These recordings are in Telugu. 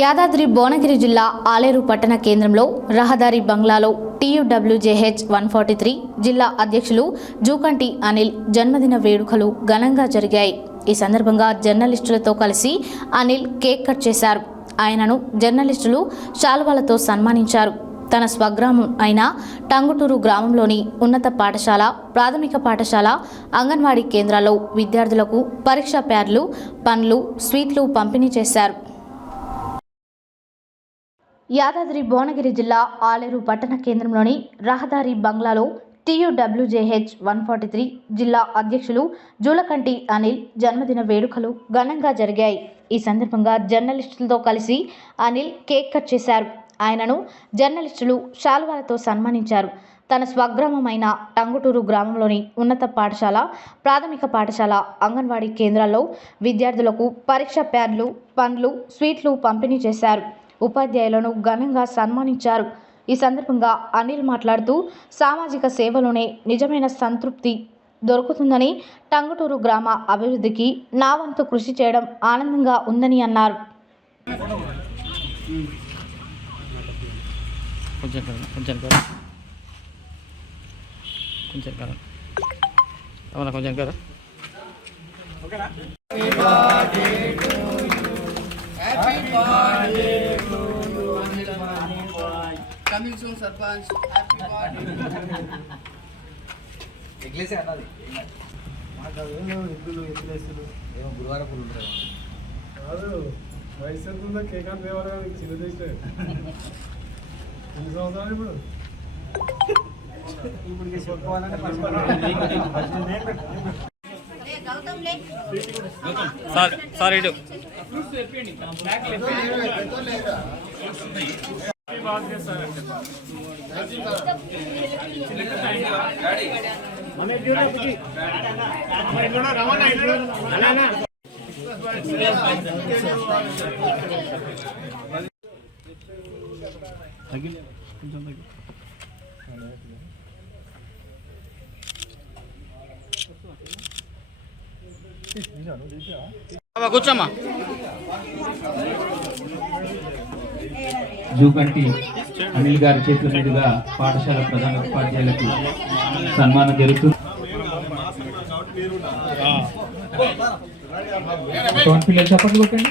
యాదాద్రి భువనగిరి జిల్లా ఆలేరు పట్టణ కేంద్రంలో రహదారి బంగ్లాలో TUWJH 143 జిల్లా అధ్యక్షులు జూకంటి అనిల్ జన్మదిన వేడుకలు ఘనంగా జరిగాయి. ఈ సందర్భంగా జర్నలిస్టులతో కలిసి అనిల్ కేక్ కట్ చేశారు. ఆయనను జర్నలిస్టులు శాలువాలతో సన్మానించారు. తన స్వగ్రామం అయిన టంగుటూరు గ్రామంలోని ఉన్నత పాఠశాల, ప్రాథమిక పాఠశాల, అంగన్వాడీ కేంద్రాల్లో విద్యార్థులకు పరీక్షా ప్యాడ్లు, పండ్లు, స్వీట్లు పంపిణీ చేశారు. యాదాద్రి భువనగిరి జిల్లా ఆలేరు పట్టణ కేంద్రంలోని రహదారి బంగ్లాలో TUWJH 143 జిల్లా అధ్యక్షులు జూలకంటి అనిల్ జన్మదిన వేడుకలు ఘనంగా జరిగాయి. ఈ సందర్భంగా జర్నలిస్టులతో కలిసి అనిల్ కేక్ కట్ చేశారు. ఆయనను జర్నలిస్టులు శాలువాలతో సన్మానించారు. తన స్వగ్రామమైన టంగుటూరు గ్రామంలోని ఉన్నత పాఠశాల, ప్రాథమిక పాఠశాల, అంగన్వాడీ కేంద్రాల్లో విద్యార్థులకు పరీక్ష ప్యాడ్లు, పండ్లు, స్వీట్లు పంపిణీ చేశారు. ఉపాధ్యాయులను ఘనంగా సన్మానించారు. ఈ సందర్భంగా అనిల్ మాట్లాడుతూ సామాజిక సేవలోనే నిజమైన సంతృప్తి దొరుకుతుందని, టంగుటూరు గ్రామ అభివృద్ధికి నా వంతు కృషి చేయడం ఆనందంగా ఉందని అన్నారు. Coming soon, Sarpanch. Happy birthday. English anadi. మాట్లాడేలో ఇల్లు ఎత్తులేస్తులు ఏమో గురువారం పూలు ఉంటాయి. కాదు వయసు ఎంత ఉందో కేక్ అంటే దేవాలి కానీ చిన్న చేస్తే ఎన్ని సంవత్సరాలు ఇప్పుడు ఇప్పుడు చెప్పుకోవాలంటే సార్ ఇటు కూర్చోమ్మా. జూకంటి అనిల్ గారి చేతుల మీదుగా పాఠశాల ప్రధాన ఉపాధ్యాయులకు సన్మానం జరుగుతుంది. పిల్లలు చప్పట్లు కొట్టండి.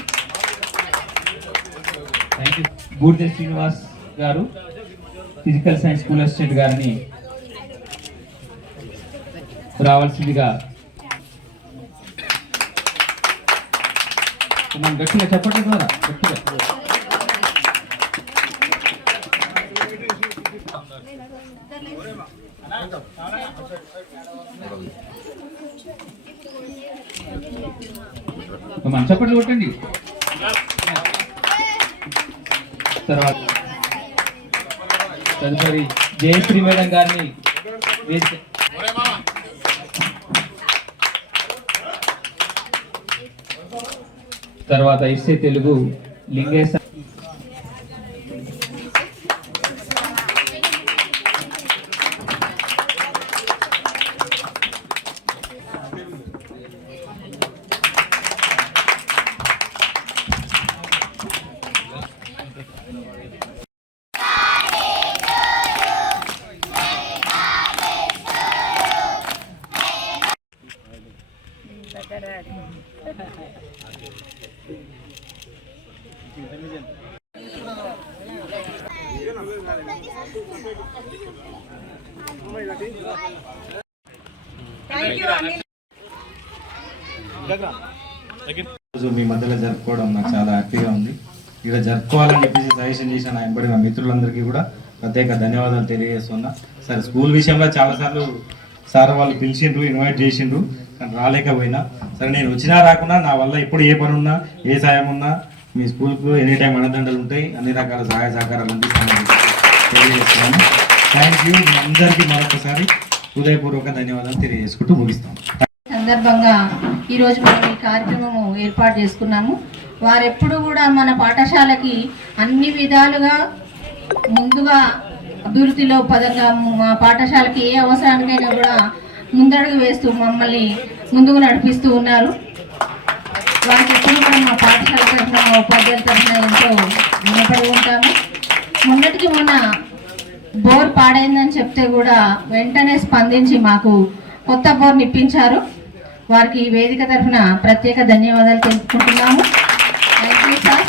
Thank you. బూడిద శ్రీనివాస్ గారు ఫిజికల్ సైన్స్ స్కూల్ అసిస్టెంట్ గారిని రావాల్సిందిగా మనం గట్టిగా చెప్పట్ల ద్వారా గట్టిగా మనం చప్పట్లు కొట్టండి. తర్వాత తదుపరి జయశ్రీ మేడం గారిని తర్వాత ఇస్తే తెలుగు లింగేశ మీ మధ్యలో జరుపుకోవడం నాకు చాలా హ్యాపీగా ఉంది. ఇక్కడ జరుపుకోవాలని చెప్పేసి సజెషన్ చేసిన నా ఎంబడి మా మిత్రులందరికీ కూడా ప్రత్యేక ధన్యవాదాలు తెలియజేస్తున్నా. సరే స్కూల్ విషయంలో చాలాసార్లు సార్ వాళ్ళు పిలిచిండ్రు, ఇన్వైట్ చేసిండ్రు, కానీ రాలేకపోయినా సరే నేను వచ్చినా రాకున్నా నా వల్ల ఇప్పుడు ఏ పని ఉన్నా ఏ సాయం ఉన్నా మీ స్కూల్కు ఎనీ టైం అండదండలు ఉంటాయి, అన్ని రకాల సహాయ సహకారాలు అందిస్తానని తెలియజేస్తున్నాను. Thank you. మీ అందరికీ మరొకసారి హృదయపూర్వక ధన్యవాదాలు తెలియజేసుకుంటూ ముగిస్తాం. సందర్భంగా ఈరోజు మనం ఈ కార్యక్రమం ఏర్పాటు చేసుకున్నాము. వారెప్పుడు కూడా మన పాఠశాలకి అన్ని విధాలుగా ముందుగా అభివృద్ధిలో పదంగా మా పాఠశాలకి ఏ అవసరానికైనా కూడా ముందడుగు వేస్తూ మమ్మల్ని ముందుకు నడిపిస్తూ ఉన్నారు. వారికి ఎప్పుడు కూడా మా పాఠశాల తరఫున మా ఉపాధ్యాయుల తరఫున ఎంతో రుణపడి ఉంటాము. మొన్నటికి మొన్న బోర్ పాడైందని చెప్తే కూడా వెంటనే స్పందించి మాకు కొత్త బోర్ నిప్పించారు. వారికి ఈ వేదిక తరఫున ప్రత్యేక ధన్యవాదాలు తెలుపుకుంటున్నాము. Thank you sir.